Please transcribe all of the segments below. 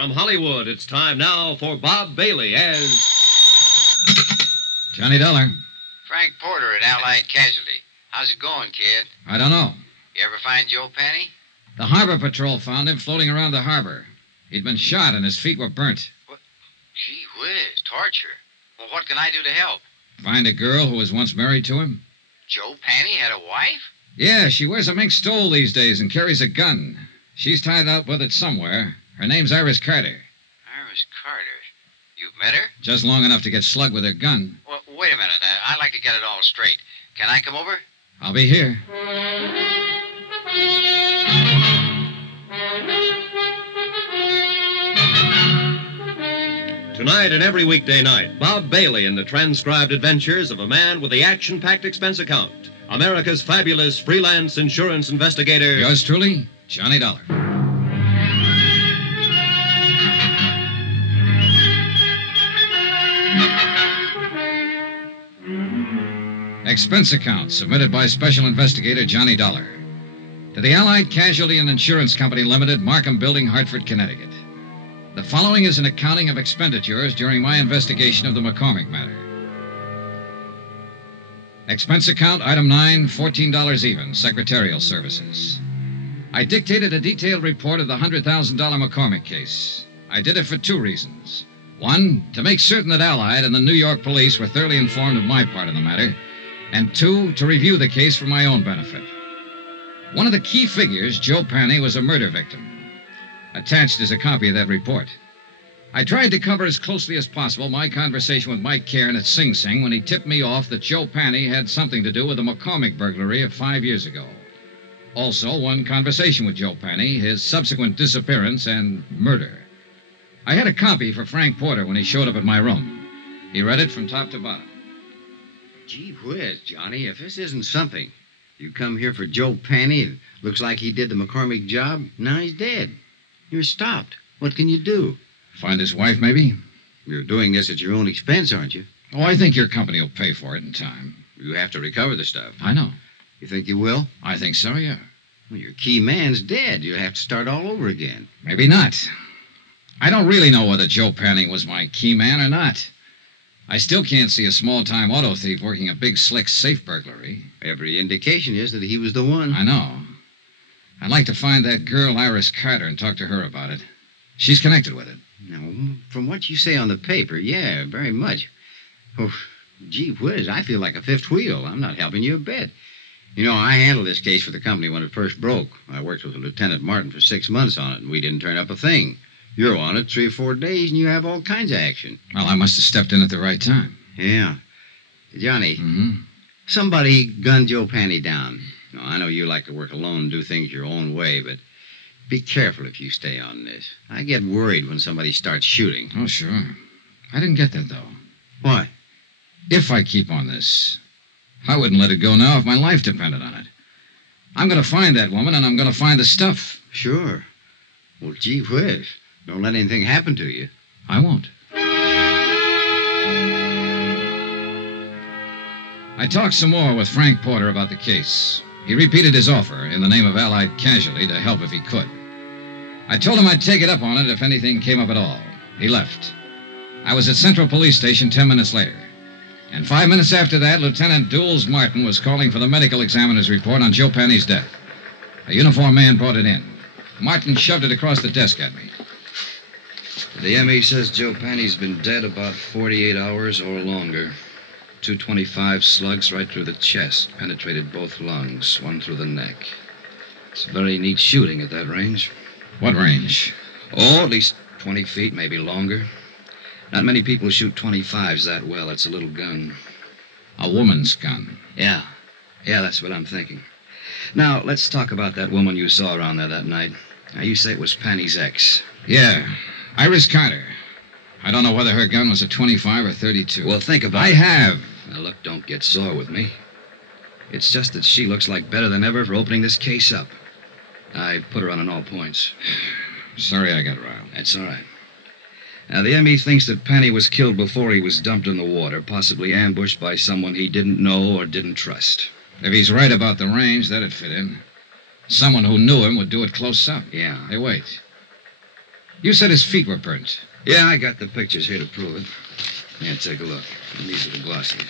From Hollywood, it's time now for Bob Bailey as... Johnny Dollar. Frank Porter at Allied Casualty. How's it going, kid? I don't know. You ever find Joe Penny? The Harbor Patrol found him floating around the harbor. He'd been shot and his feet were burnt. What? Gee whiz, torture. Well, what can I do to help? Find a girl who was once married to him? Joe Penny had a wife? Yeah, she wears a mink stole these days and carries a gun. She's tied up with it somewhere. Her name's Iris Carter. Iris Carter. You've met her? Just long enough to get slugged with her gun. Well, wait a minute. I'd like to get it all straight. Can I come over? I'll be here. Tonight and every weekday night, Bob Bailey in the transcribed adventures of a man with the action-packed expense account. America's fabulous freelance insurance investigator. Yours truly, Johnny Dollar. Expense account submitted by Special Investigator Johnny Dollar to the Allied Casualty and Insurance Company Limited, Markham Building, Hartford, Connecticut. The following is an accounting of expenditures during my investigation of the McCormack matter. Expense account, item 9, $14 even, secretarial services. I dictated a detailed report of the $100,000 McCormack case. I did it for two reasons. One, to make certain that Allied and the New York police were thoroughly informed of my part in the matter. And two, to review the case for my own benefit. One of the key figures, Joe Penny, was a murder victim. Attached is a copy of that report. I tried to cover as closely as possible my conversation with Mike Cairn at Sing Sing when he tipped me off that Joe Penny had something to do with the McCormack burglary of 5 years ago. Also, one conversation with Joe Penny, his subsequent disappearance, and murder. I had a copy for Frank Porter when he showed up at my room. He read it from top to bottom. Gee whiz, Johnny, if this isn't something. You come here for Joe Penny, it looks like he did the McCormack job, now he's dead. You're stopped. What can you do? Find his wife, maybe? You're doing this at your own expense, aren't you? Oh, I think your company will pay for it in time. You have to recover the stuff. I know. You think you will? I think so, yeah. Well, your key man's dead. You'll have to start all over again. Maybe not. I don't really know whether Joe Penny was my key man or not. I still can't see a small-time auto thief working a big, slick safe burglary. Every indication is that he was the one. I know. I'd like to find that girl, Iris Carter, and talk to her about it. She's connected with it. Now, from what you say on the paper, yeah, very much. Oh, gee whiz, I feel like a fifth wheel. I'm not helping you a bit. You know, I handled this case for the company when it first broke. I worked with Lieutenant Martin for 6 months on it, and we didn't turn up a thing. You're on it 3 or 4 days, and you have all kinds of action. Well, I must have stepped in at the right time. Yeah. Johnny, Mm-hmm. Somebody gunned Joe Penny down. Now, I know you like to work alone and do things your own way, but be careful if you stay on this. I get worried when somebody starts shooting. Oh, sure. I didn't get that, though. Why? If I keep on this, I wouldn't let it go now if my life depended on it. I'm going to find that woman, and I'm going to find the stuff. Sure. Well, gee whiz. Don't let anything happen to you. I won't. I talked some more with Frank Porter about the case. He repeated his offer in the name of Allied Casualty to help if he could. I told him I'd take it up on it if anything came up at all. He left. I was at Central Police Station 10 minutes later. And 5 minutes after that, Lieutenant Dools Martin was calling for the medical examiner's report on Joe Penny's death. A uniformed man brought it in. Martin shoved it across the desk at me. The ME says Joe Penny's been dead about 48 hours or longer. 225 slugs right through the chest, penetrated both lungs, one through the neck. It's very neat shooting at that range. What range? Oh, at least 20 feet, maybe longer. Not many people shoot 25s that well. It's a little gun. A woman's gun. Yeah, that's what I'm thinking. Now, let's talk about that woman you saw around there that night. Now, you say it was Penny's ex. Yeah, Iris Carter. I don't know whether her gun was a 25 or 32. Well, think about it. I have. Now, look, don't get sore with me. It's just that she looks like better than ever for opening this case up. I put her on all points. Sorry I got riled. That's all right. Now, the ME thinks that Penny was killed before he was dumped in the water, possibly ambushed by someone he didn't know or didn't trust. If he's right about the range, that'd fit in. Someone who knew him would do it close up. Yeah. Hey, wait. You said his feet were burnt. Yeah, I got the pictures here to prove it. Yeah, take a look. These are the glossies.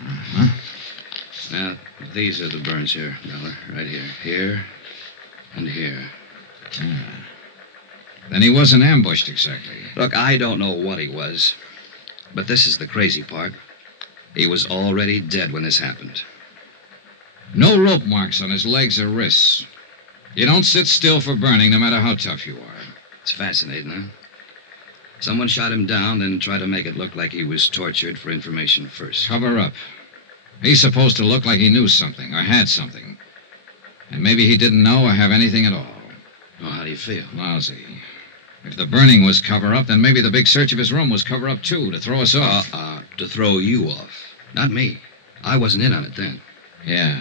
Uh-huh. Now, these are the burns here, Dollar. Right here. Here and here. Yeah. Then he wasn't ambushed exactly. Look, I don't know what he was. But this is the crazy part. He was already dead when this happened. No rope marks on his legs or wrists. You don't sit still for burning, no matter how tough you are. It's fascinating, huh? Someone shot him down, then tried to make it look like he was tortured for information first. Cover up. He's supposed to look like he knew something or had something. And maybe he didn't know or have anything at all. Oh, how do you feel? Lousy. If the burning was cover-up, then maybe the big search of his room was cover-up, too, to throw us off. To throw you off. Not me. I wasn't in on it then. Yeah.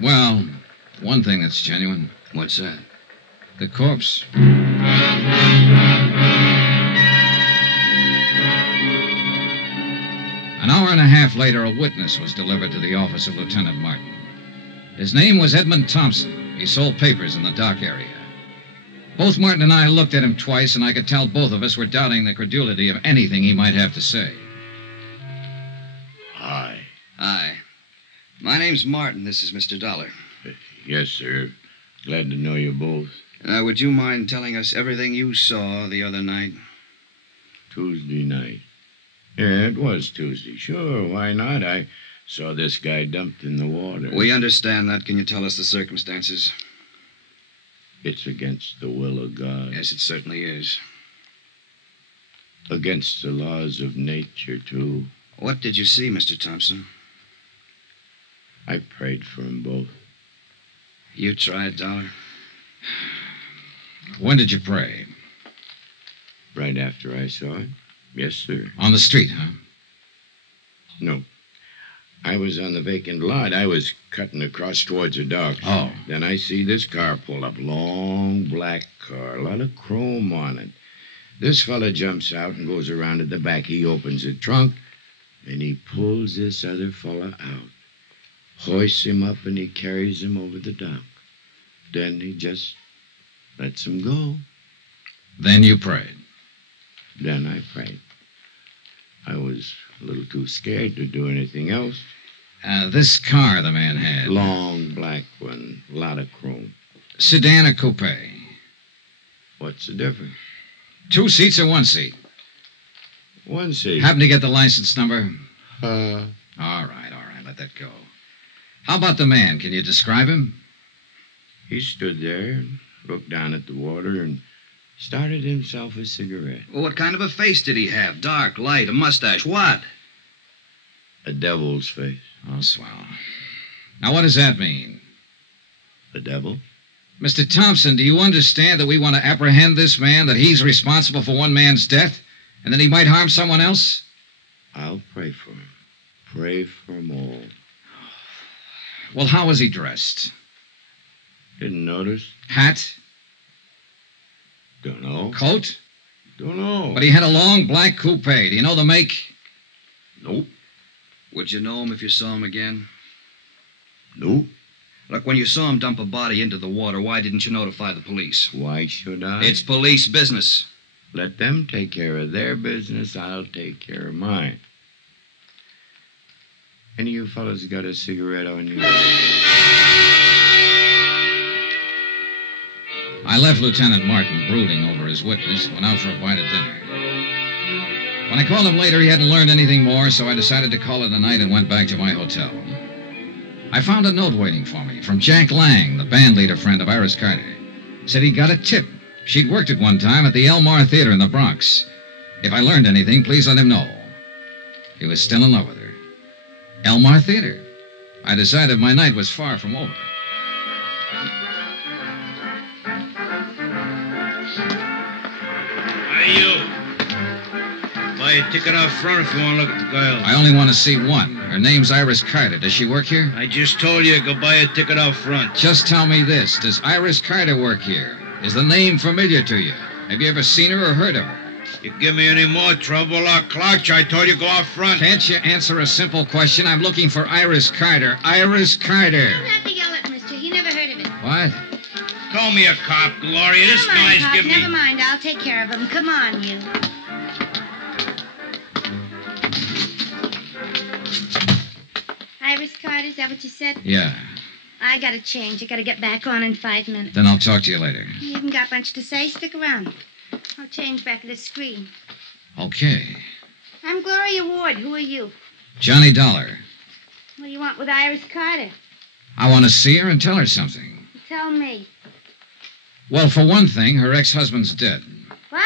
Well, one thing that's genuine. What's that? The corpse. An hour and a half later, a witness was delivered to the office of Lieutenant Martin. His name was Edmund Thompson. He sold papers in the dock area. Both Martin and I looked at him twice, and I could tell both of us were doubting the credulity of anything he might have to say. Hi. Hi. My name's Martin. This is Mr. Dollar. Yes, sir. Glad to know you both. Would you mind telling us everything you saw the other night? Tuesday night. Yeah, it was Tuesday. Sure, why not? I saw this guy dumped in the water. We understand that. Can you tell us the circumstances? It's against the will of God. Yes, it certainly is. Against the laws of nature, too. What did you see, Mr. Thompson? I prayed for them both. You tried, Dollar? When did you pray? Right after I saw it. Yes, sir. On the street, huh? No. I was on the vacant lot. I was cutting across towards the dock. Oh. Then I see this car pull up. Long black car. A lot of chrome on it. This fella jumps out and goes around at the back. He opens the trunk, and he pulls this other fella out. Hoists him up, and he carries him over the dock. Then he just lets him go. Then you prayed. Then I prayed. I was a little too scared to do anything else. This car the man had. Long black one. A lot of chrome. Sedan or coupe? What's the difference? 2 seats or 1 seat? 1 seat. Happen to get the license number? Uh, All right. Let that go. How about the man? Can you describe him? He stood there, looked down at the water, and started himself a cigarette. Well, what kind of a face did he have? Dark, light, a mustache, what? A devil's face. Oh, swell. Now, what does that mean? A devil? Mr. Thompson, do you understand that we want to apprehend this man, that he's responsible for one man's death, and that he might harm someone else? I'll pray for him. Pray for them all. Well, how was he dressed? Didn't notice? Hat? Don't know. Coat? Don't know. But he had a long black coupe. Do you know the make? Nope. Would you know him if you saw him again? Nope. Look, when you saw him dump a body into the water, why didn't you notify the police? Why should I? It's police business. Let them take care of their business. I'll take care of mine. Any of you fellas got a cigarette on you? I left Lieutenant Martin brooding over his witness and went out for a bite of dinner. When I called him later, he hadn't learned anything more, so I decided to call it a night and went back to my hotel. I found a note waiting for me from Jack Lang, the band leader friend of Iris Carter. Said he got a tip. She'd worked at one time at the Elmar Theater in the Bronx. If I learned anything, please let him know. He was still in love with her. Elmar Theater. I decided my night was far from over. Hey, you. Buy a ticket out front if you want to look at the girl. I only want to see one. Her name's Iris Carter. Does she work here? I just told you, go buy a ticket out front. Just tell me this. Does Iris Carter work here? Is the name familiar to you? Have you ever seen her or heard of her? You give me any more trouble, I'll clutch. I told you go out front. Can't you answer a simple question? I'm looking for Iris Carter. Iris Carter. You don't have to yell at Mister. He never heard of it. What? Call me a cop, Gloria. This Never mind, guy's Pop. giving me... Never mind. I'll take care of him. Come on, you. Iris Carter, is that what you said? Yeah. I gotta change. I gotta get back on in 5 minutes. Then I'll talk to you later. You haven't got much to say. Stick around. I'll change back to the screen. Okay. I'm Gloria Ward. Who are you? Johnny Dollar. What do you want with Iris Carter? I want to see her and tell her something. Tell me. Well, for one thing, her ex-husband's dead. What?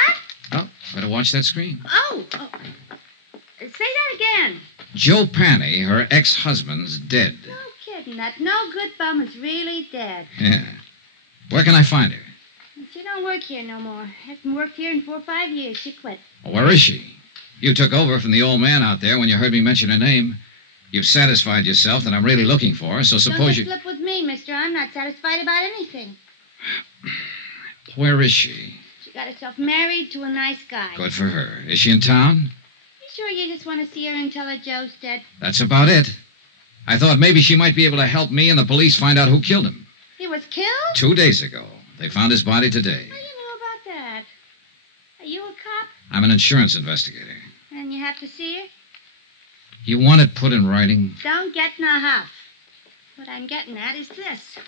Oh, better watch that screen. Oh. Say that again. Joe Panny, her ex-husband's dead. No kidding. That no good bum is really dead. Yeah. Where can I find her? She don't work here no more. Hasn't worked here in 4 or 5 years. She quit. Well, where is she? You took over from the old man out there when you heard me mention her name. You've satisfied yourself that I'm really looking for her, so suppose Don't slip with me, mister. I'm not satisfied about anything. Where is she? She got herself married to a nice guy. Good for her. Is she in town? You sure you just want to see her and tell her Joe's dead? That's about it. I thought maybe she might be able to help me and the police find out who killed him. He was killed? 2 days ago. They found his body today. How do you know about that? Are you a cop? I'm an insurance investigator. And you have to see her? You want it put in writing? Don't get in a huff. What I'm getting at is this.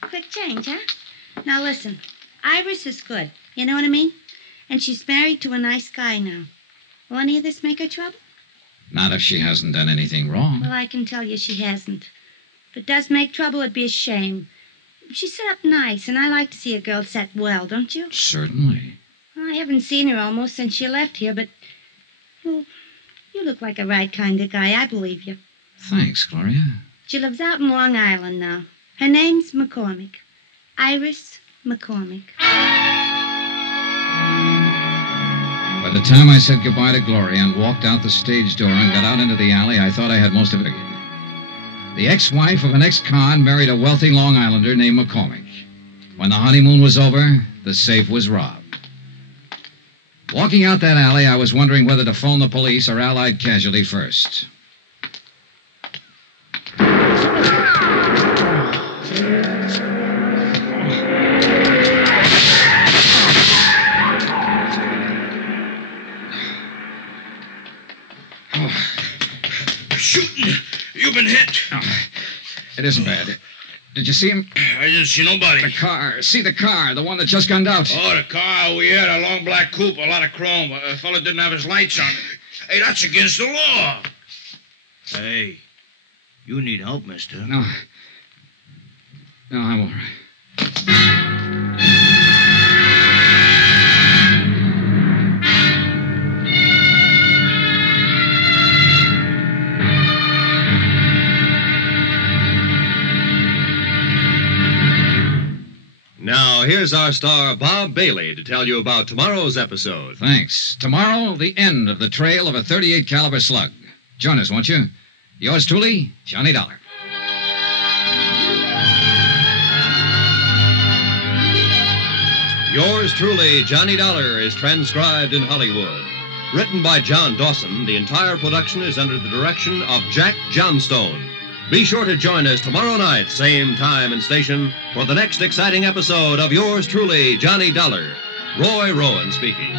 Quick change, huh? Now listen. Iris is good. You know what I mean? And she's married to a nice guy now. Will any of this make her trouble? Not if she hasn't done anything wrong. Well, I can tell you she hasn't. If it does make trouble, it'd be a shame. She's set up nice, and I like to see a girl set well, don't you? Certainly. I haven't seen her almost since she left here, but... Well, you look like a right kind of guy. I believe you. Thanks, Gloria. She lives out in Long Island now. Her name's McCormack. Iris McCormack. By the time I said goodbye to Gloria and walked out the stage door and got out into the alley, I thought I had most of it. The ex-wife of an ex-con married a wealthy Long Islander named McCormack. When the honeymoon was over, the safe was robbed. Walking out that alley, I was wondering whether to phone the police or Allied Casualty first. Shooting. You've been hit. Oh, it isn't bad. Did you see him? I didn't see nobody. The car. See the car, the one that just gunned out. Oh, the car we had, a long black coupe, a lot of chrome. A fella didn't have his lights on. Hey, that's against the law. Hey, you need help, mister. No, I'm all right. Now, here's our star, Bob Bailey, to tell you about tomorrow's episode. Thanks. Tomorrow, the end of the trail of a .38 caliber slug. Join us, won't you? Yours truly, Johnny Dollar. Yours truly, Johnny Dollar, is transcribed in Hollywood. Written by John Dawson, the entire production is under the direction of Jack Johnstone. Be sure to join us tomorrow night, same time and station, for the next exciting episode of Yours truly, Johnny Dollar. Roy Rowan speaking.